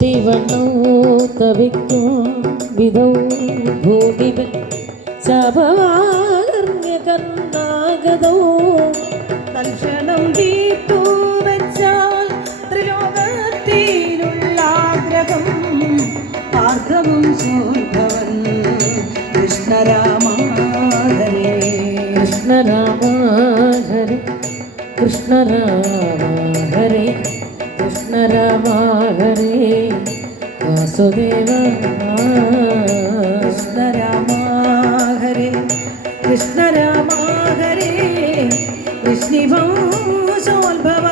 വണ്ണോ തവിക്കും വിധൗ ഭൂമിവൻ ശാപവാകർണ്യ കർണാഗതോ തൽക്ഷണം തീർത്തു വെച്ചാൽ ത്രിലോകത്തിലുള്ള ആഗ്രഹം ആർദ്രവും ശോഭവൻ കൃഷ്ണരാമാഹരേ കൃഷ്ണരാമാഹരേ കൃഷ്ണരാമാഹരേ കൃഷ്ണരാമാഹരേ വാസുദേവ കൃഷ്ണരാമാഹരേ കൃഷ്ണരാമാഹരേ വിഷ്ണിഭൂഷോത്ഭവ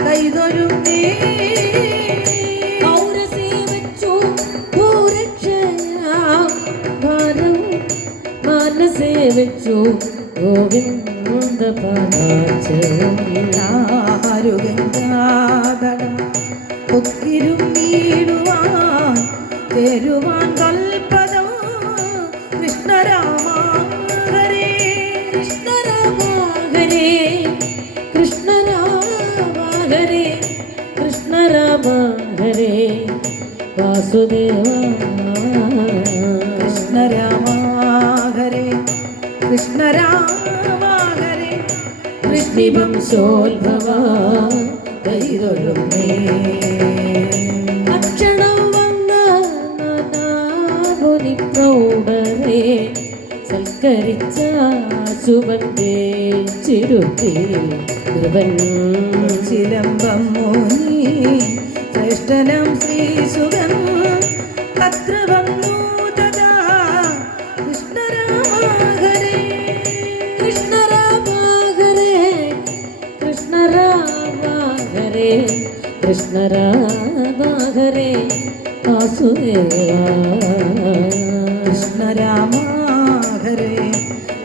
കൈതൊഴുന്നേ ഔരസേവച്ചു ഭൂരക്ഷയാം ഭാരം മാനസേവച്ചു ഗോവിന്ദ പാദാചരം ആരുഗംഗാതടം പൊക്കിരുന്നീടുവാൻ തരുവാൻ കൽപ്പദം കൃഷ്ണരാമാഹരേ കൃഷ്ണരാമാഹരേ കൃഷ്ണരാമാഹരേ കൃഷ്ണരാമാഹരേ വാസുദേവ കൃഷ്ണരാമാഹരേ കൃഷ്ണരാമാഹരേ വൃഷ്ണിവംശോത്ഭവ കൈതൊഴുന്നേ അക്ഷണം വന്ന നാനാമുനി പ്രൗഢരേ സൽക്കരിച്ച ശുഭന്റെ ചിരുത്തി ധ്രുവൻ ചിലമ്പം മോനി ശ്രേഷ്ഠനം ശ്രീസുഖം അത്ര വന്നു തഥാ കൃഷ്ണരാമാഹരേ കൃഷ്ണരാമാഹരേ കൃഷ്ണരാമാഹരേ കൃഷ്ണരാമാഹരേ വാസുദേവ കൃഷ്ണരാമാഹരേ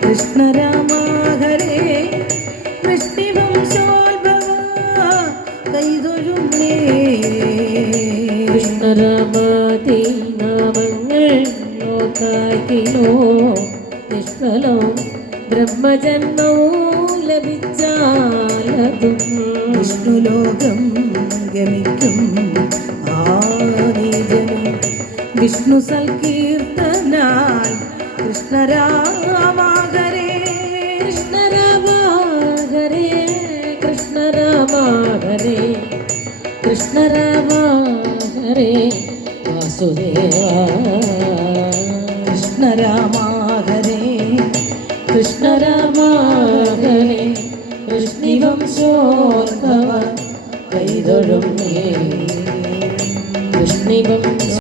കൃഷ്ണരാമാഹരേ വൃഷ്ണിവംശോത്ഭവ കൈതൊഴുന്നേ കൃഷ്ണരാമാതി നാമങ്ങൾ നോക്കാക്കിലോ നിഷ്ഫലോ ബ്രഹ്മജന്മവും ലഭിച്ചാലതും വിഷ്ണുലോകം ഗമിക്കും ആനീജനം വിഷ്ണു സൽകീർത്തനാൽ കൃഷ്ണരാമാഹരേ കൃഷ്ണരാമാഹരേ കൃഷ്ണരാമാഹരേ കൃഷ്ണരാമാഹരേ വാസുദേവ കൃഷ്ണരാമാഹരേ കൃഷ്ണരാമാഹരേ വൃഷ്ണിവംശോത്ഭവ കൈതൊഴുന്നേ വൃഷ്ണിവംശ